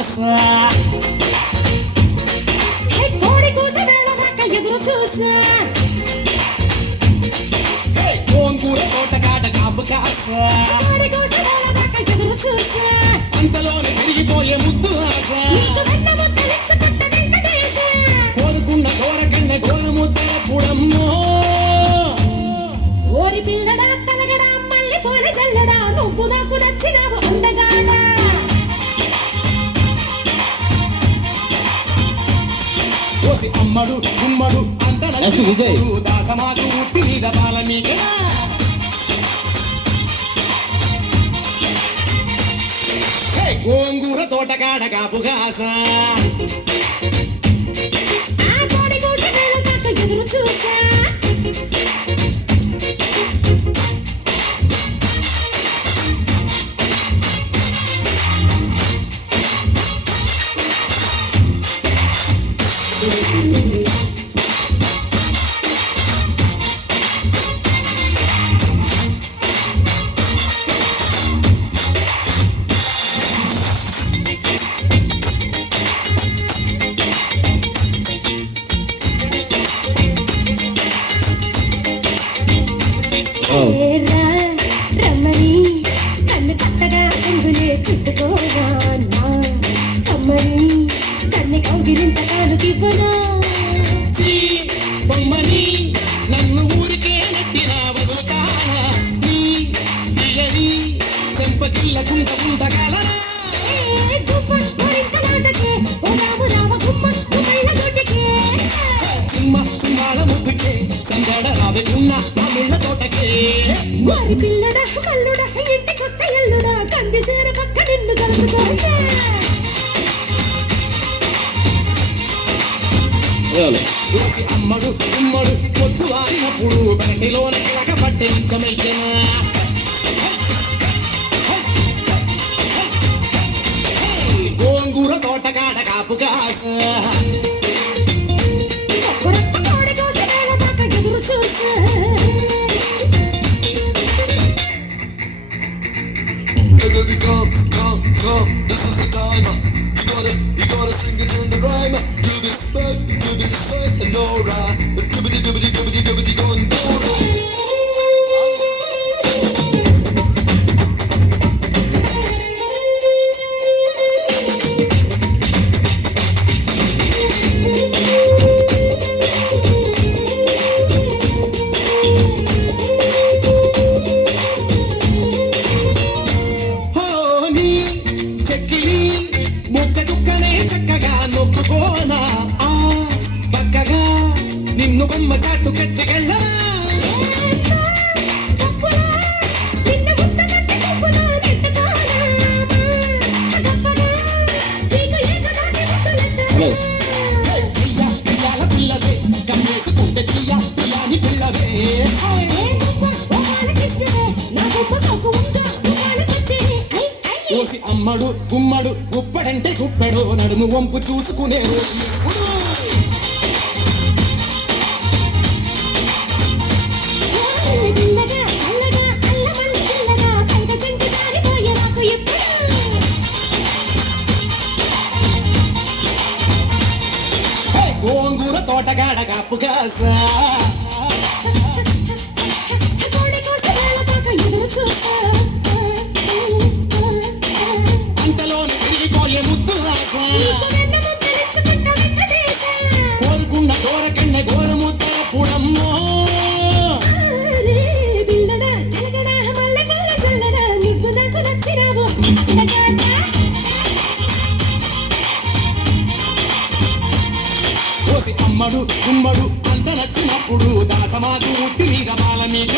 కాస కోడి కూస వేళదాకా ఎదురు చూసా గోంగూర తోటకాడ కాపు కాస కోడి కూస వేళదాకా ఎదురు చూసా అంతలోనే పెరిగిపోయే ముద్దు ఆశ నీకు వెన్న ముద్దలిచ్చ కొట్ట వెంకటేశ కోరుకున్న కోరకన్న గోరు ముద్దల పుడమ్మో ఓరి పిల్లడా తలగడా మళ్ళీ పూల జల్లడా నువ్వు నాకు నచ్చినావు అందగాడా ఓసి అమ్మడు గుమ్మడు అంత దాసమాకు ఉత్తి మీద బాల మీకే గోంగూర తోటకాడ కాపుగాస ఆ కోడి కూస వేళదాకా ఎదురు చూసా ఏరా రమ్మని కన్ను కట్టగా అందులే చుట్టుకోగా నా కమ్మని కన్ను కౌగిలింత కానుకివ్వనా బొమ్మని నన్ను ఊరికే నెట్టిన వదులుతానా నీ తీయని చెంపకిల్లకుంట ఉండగలనా చిమ్మాల ముద్దుకే సంగడ రావకున్న నా మిళ్ళ తోటకే వారి పిల్లడా మల్లుడా ఇంటికొస్తే ఎల్లుడా కందిసేన పక్క నిన్ను కలుసుకోండి ఓసి అమ్మడు ఉమ్మడు పొద్దు వారినప్పుడు బయటిలోన కిలక పట్టే నిజమైతేనా గోంగూర తోటకాడ కాపు కాస ఒక్కరొక్క కోడి కోస వేళదాకా ఎదురు చూసా Baby, come, this is the time. You gotta sing it in the rhyme. Do this back, do this side, and alright. Doobity, going down. నిన్ను బొమ్మ చాటు కట్టికెళ్ళ పిల్లవే కమ్మేసుకుంటే పిల్లని పిల్లవే ఓసి అమ్మడు గుమ్మడు గుప్పడంటే గుప్పెడు నడుము వంపు చూసుకునే రోజు ఎప్పుడు గోంగూర తోటగాడ కాపు కాస అంతలోని తిరిగిపోయే ముద్దు రాస కోరుకున్న కోరకన్న గోరు ముద్దల పుడమ్మో ఓసి అమ్మడు గుమ్మడు అంత నచ్చినప్పుడు దాసమాకు ఉత్తి మీద బాల మీద